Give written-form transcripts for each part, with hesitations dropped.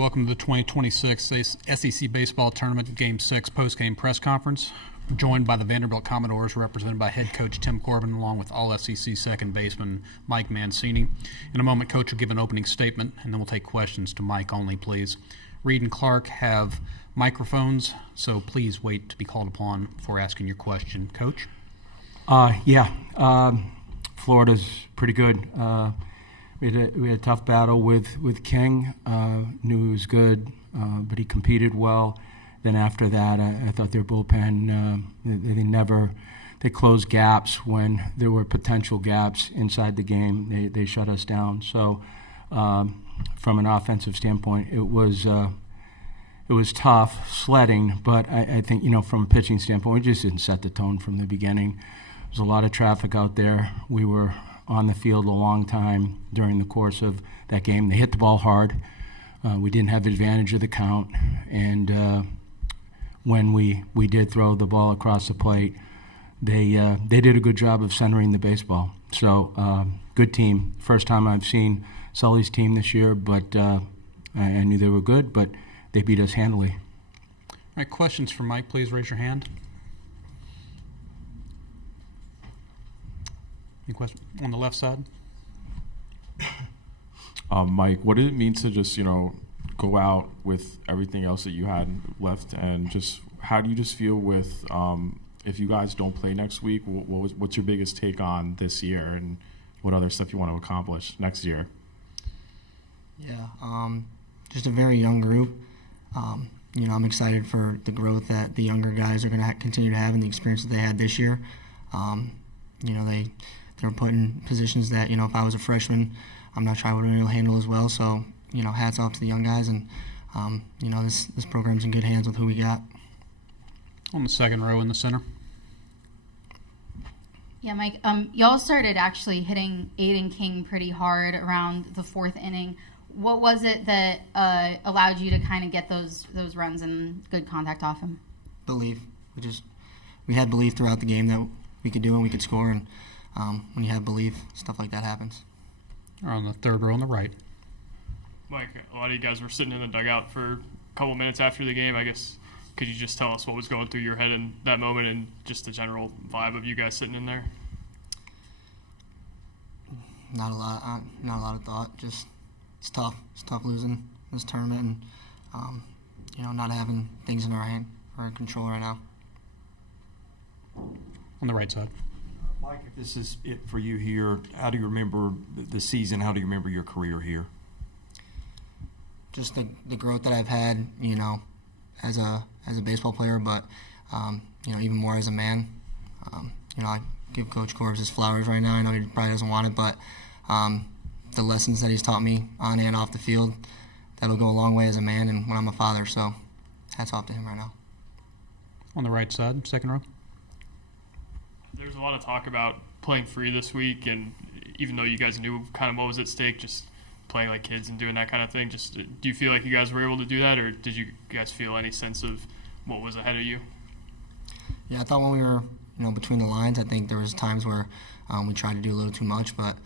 Welcome to the 2026 SEC Baseball Tournament Game 6 post-game press conference. Joined by the Vanderbilt Commodores, represented by head coach Tim Corbin, along with all-SEC second baseman Mike Mancini. In a moment, Coach will give an opening statement, and then we'll take questions to Mike only, please. Reed and Clark have microphones, so please wait to be called upon for asking your question. Coach? Florida's pretty good. We had a tough battle with King. Knew he was good, but he competed well. Then after that, I thought their bullpen, they closed gaps when there were potential gaps inside the game. They shut us down. So from an offensive standpoint, it was tough sledding, but I think, from a pitching standpoint, we just didn't set the tone from the beginning. There's a lot of traffic out there. We were on the field a long time during the course of that game. They hit the ball hard. We didn't have advantage of the count, and when we did throw the ball across the plate, they did a good job of centering the baseball. So good team. First time I've seen Sully's team this year, but I knew they were good, but they beat us handily. All right, questions for Mike, please raise your hand. Any questions on the left side? Mike, what did it mean to just, go out with everything else that you had left, and just how do you just feel with if you guys don't play next week? What's your biggest take on this year, and what other stuff you want to accomplish next year? Yeah, just a very young group. I'm excited for the growth that the younger guys are going to continue to have and the experience that they had this year. They're put in positions that, if I was a freshman, I'm not sure I would be able to handle as well. So, hats off to the young guys. And, this program's in good hands with who we got. On the second row in the center. Yeah, Mike, y'all started actually hitting Aiden King pretty hard around the fourth inning. What was it that allowed you to kind of get those runs and good contact off him? Belief. We had belief throughout the game that we could do and we could score. And when you have belief, stuff like that happens. Or on the third row on the right. Mike, a lot of you guys were sitting in the dugout for a couple minutes after the game. I guess, could you just tell us what was going through your head in that moment and just the general vibe of you guys sitting in there? Not a lot of thought. Just it's tough. It's tough losing this tournament and not having things in our hand or in control right now. On the right side. Mike, if this is it for you here, how do you remember the season? How do you remember your career here? Just the growth that I've had, as a baseball player, but even more as a man. I give Coach Corbs his flowers right now. I know he probably doesn't want it, but the lessons that he's taught me on and off the field, that'll go a long way as a man and when I'm a father. So, hats off to him right now. On the right side, second row. There's a lot of talk about playing free this week, and even though you guys knew kind of what was at stake, just playing like kids and doing that kind of thing, just do you feel like you guys were able to do that, or did you guys feel any sense of what was ahead of you? Yeah, I thought when we were, between the lines, I think there was times where we tried to do a little too much, but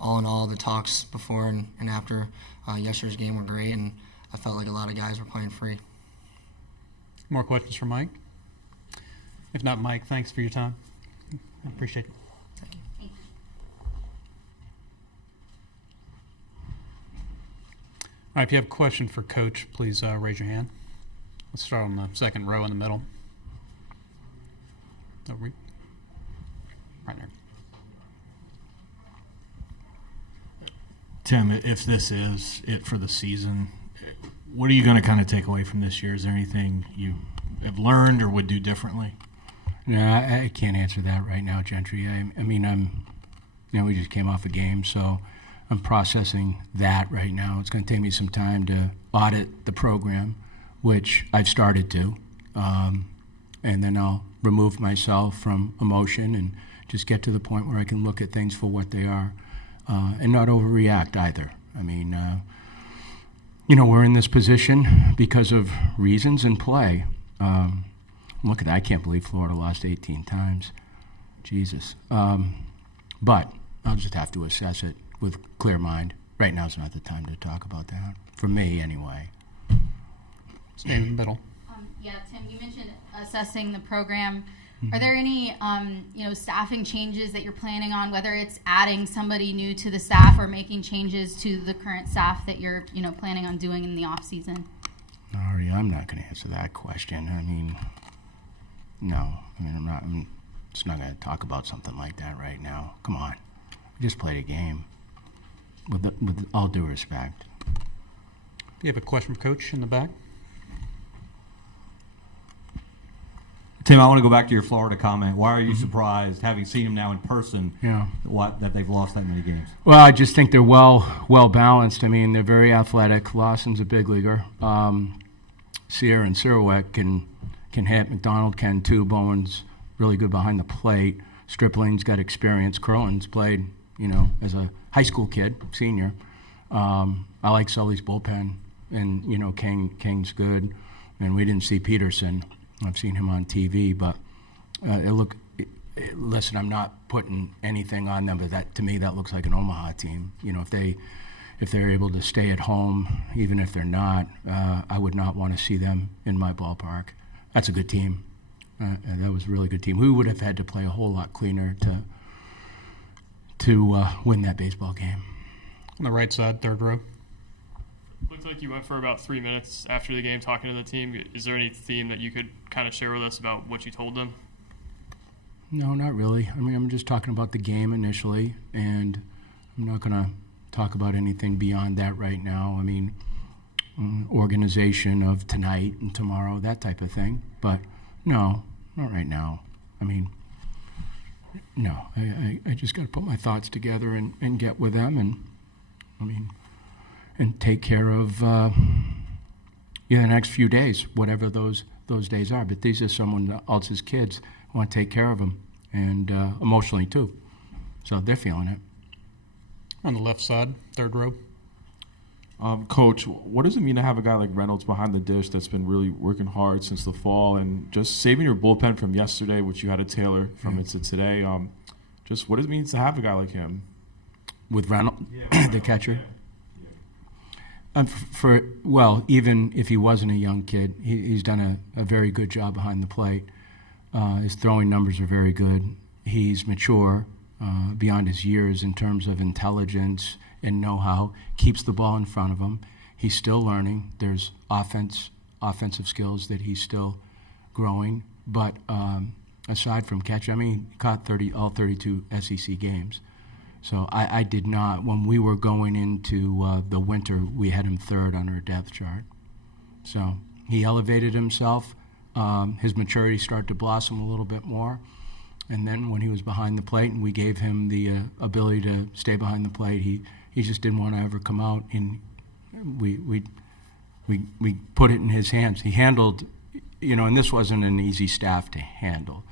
all in all, the talks before and after yesterday's game were great, and I felt like a lot of guys were playing free. More questions for Mike? If not, Mike, thanks for your time. I appreciate it. Thank you. All right, if you have a question for Coach, please raise your hand. Let's start on the second row in the middle. Right there. Tim, if this is it for the season, what are you going to kind of take away from this year? Is there anything you have learned or would do differently? No, I can't answer that right now, Gentry. We just came off a game, so I'm processing that right now. It's going to take me some time to audit the program, which I've started to, and then I'll remove myself from emotion and just get to the point where I can look at things for what they are and not overreact either. We're in this position because of reasons in play. Look at that. I can't believe Florida lost 18 times. Jesus. But I'll just have to assess it with clear mind. right now's not the time to talk about that. For me, anyway. Stay in the middle. Yeah, Tim, you mentioned assessing the program. Are there any, staffing changes that you're planning on, whether it's adding somebody new to the staff or making changes to the current staff that you're, planning on doing in the off season? Ari, I'm not going to answer that question. I mean, no. I mean, I'm just not going to talk about something like that right now. Come on. We just played a game. With all due respect. You have a question from Coach in the back? Tim, I want to go back to your Florida comment. Why are you surprised, having seen them now in person, Yeah. that they've lost that many games? Well, I just think they're well balanced. I mean, they're very athletic. Lawson's a big leaguer. Sierra and Sirowick can hit. McDonald can too. Bowen's really good behind the plate. Stripling's got experience. Curlin's played, as a high school kid, senior. I like Sully's bullpen, and King's good. And we didn't see Peterson. I've seen him on TV, but listen, I'm not putting anything on them, but to me that looks like an Omaha team. If they're able to stay at home, even if they're not, I would not want to see them in my ballpark. That's a good team. That was a really good team. We would have had to play a whole lot cleaner to win that baseball game. On the right side, third row. Looked like you went for about 3 minutes after the game talking to the team. Is there any theme that you could kind of share with us about what you told them? No, not really. I mean, I'm just talking about the game initially, and I'm not going to talk about anything beyond that right now. I mean, organization of tonight and tomorrow, that type of thing. But no, not right now. I mean, no. I just got to put my thoughts together and get with them, and take care of the next few days, whatever those days are. But these are someone else's kids. I want to take care of them, and emotionally too. So they're feeling it. On the left side, third row. Coach, what does it mean to have a guy like Reynolds behind the dish that's been really working hard since the fall, and just saving your bullpen from yesterday, which you had to tailor from it to today? Just what it means to have a guy like him. With Reynolds, the catcher? Even if he wasn't a young kid, he's done a very good job behind the plate. His throwing numbers are very good. He's mature beyond his years in terms of intelligence and know-how. Keeps the ball in front of him. He's still learning. There's offensive skills that he's still growing. But aside from catch, he caught all 32 SEC games. So I did not, when we were going into the winter, we had him third on our depth chart. So he elevated himself. His maturity started to blossom a little bit more. And then when he was behind the plate and we gave him the ability to stay behind the plate, he just didn't want to ever come out. And we put it in his hands. He handled, and this wasn't an easy staff to handle.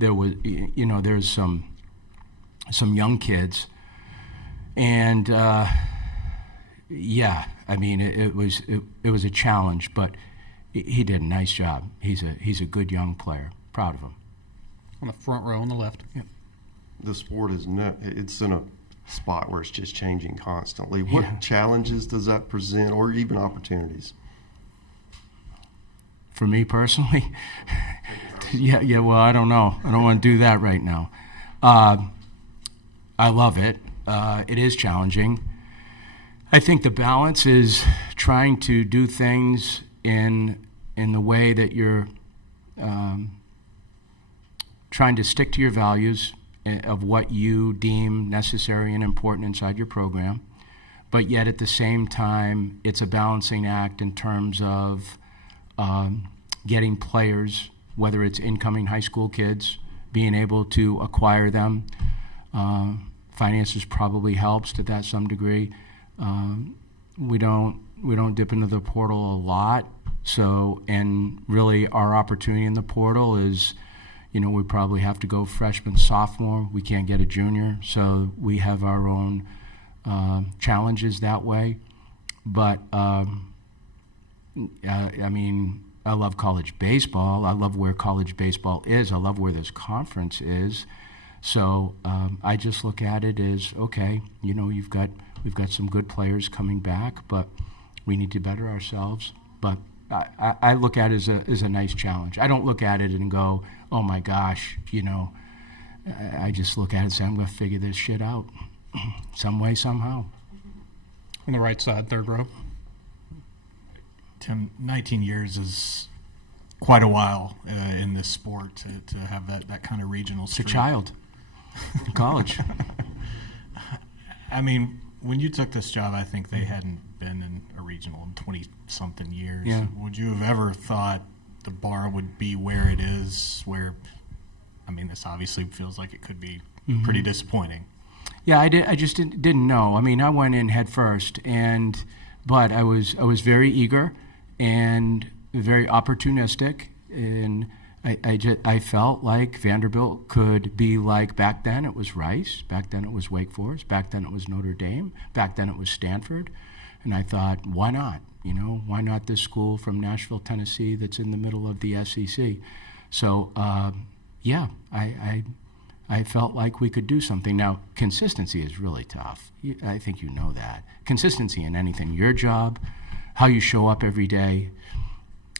There was, there's some young kids. And it was a challenge, but he did a nice job. He's a good young player. Proud of him. On the front row on the left. Yeah. The sport it's in a spot where it's just changing constantly. What challenges does that present, or even opportunities? For me personally, well, I don't know. I don't want to do that right now. I love it. It is challenging. I think the balance is trying to do things in the way that you're trying to stick to your values of what you deem necessary and important inside your program, but yet at the same time, it's a balancing act in terms of getting players, whether it's incoming high school kids, being able to acquire them. Finances probably helps to that some degree. We don't dip into the portal a lot. So, and really our opportunity in the portal is, we probably have to go freshman, sophomore. We can't get a junior. So we have our own challenges that way. But, I love college baseball. I love where college baseball is. I love where this conference is. So I just look at it as, okay, you know, we've got some good players coming back, but we need to better ourselves. But I look at it as a nice challenge. I don't look at it and go, oh my gosh, you know. I just look at it and say, I'm going to figure this shit out some way, somehow. On the right side, third row. Tim, 19 years is quite a while in this sport to have that kind of regional It's a streak. child in college. I mean, when you took this job, I think they hadn't been in a regional in 20-something years. Yeah. Would you have ever thought the bar would be where it is, where, I mean, this obviously feels like it could be pretty disappointing. Yeah, I just didn't know. I mean, I went in head first, but I was very eager and very opportunistic, and I felt like Vanderbilt could be like, back then it was Rice, back then it was Wake Forest, back then it was Notre Dame, back then it was Stanford, and I thought, why not? You know, why not this school from Nashville, Tennessee, that's in the middle of the SEC? So, yeah, I felt like we could do something. Now, consistency is really tough. I think you know that. Consistency in anything, your job, how you show up every day.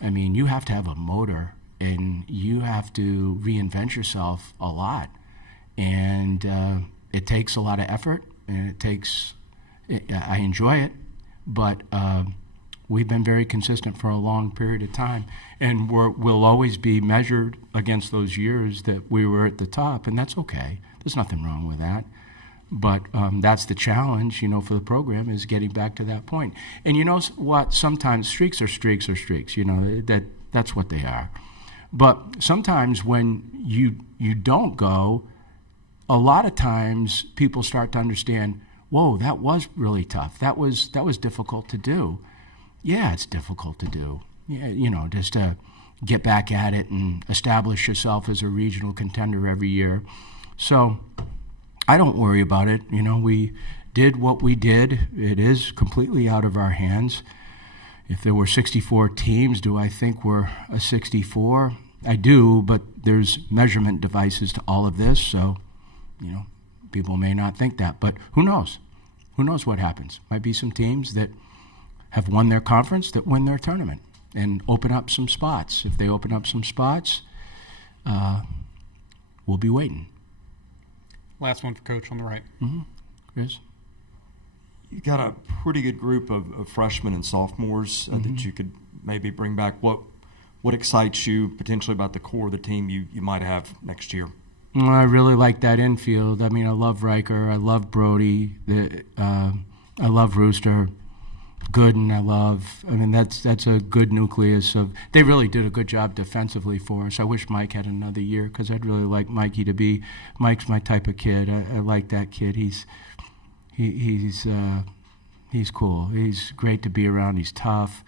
I mean, you have to have a motor, and you have to reinvent yourself a lot. And it takes a lot of effort, and I enjoy it, but we've been very consistent for a long period of time, and we'll always be measured against those years that we were at the top, and that's okay. There's nothing wrong with that. But that's the challenge, you know, for the program, is getting back to that point. And you know what? Sometimes streaks are streaks are streaks. You know, that's what they are. But sometimes when you don't go, a lot of times people start to understand, whoa, that was really tough. That was difficult to do. Yeah, it's difficult to do. Yeah, you know, just to get back at it and establish yourself as a regional contender every year. So I don't worry about it. You know, we did what we did. It is completely out of our hands. If there were 64 teams, do I think we're a 64? I do, but there's measurement devices to all of this, so, you know, people may not think that. But who knows? Who knows what happens? Might be some teams that have won their conference that win their tournament and open up some spots. If they open up some spots, we'll be waiting. Last one for Coach on the right. Chris? You got a pretty good group of freshmen and sophomores that you could maybe bring back. What excites you potentially about the core of the team you might have next year? Well, I really like that infield. I mean, I love Riker. I love Brody. I love Rooster. Gooden, I mean, that's a good nucleus of. They really did a good job defensively for us. I wish Mike had another year, because I'd really like Mikey to be. Mike's my type of kid. I like that kid. He's cool. He's great to be around. He's tough.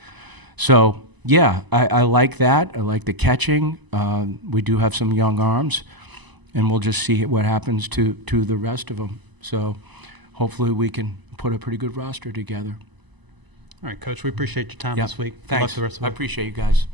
So yeah, I like that. I like the catching. We do have some young arms, and we'll just see what happens to the rest of them. So hopefully we can put a pretty good roster together. All right, Coach, we appreciate your time Yeah. this week. Good luck Thanks. the rest of the I week. appreciate you guys.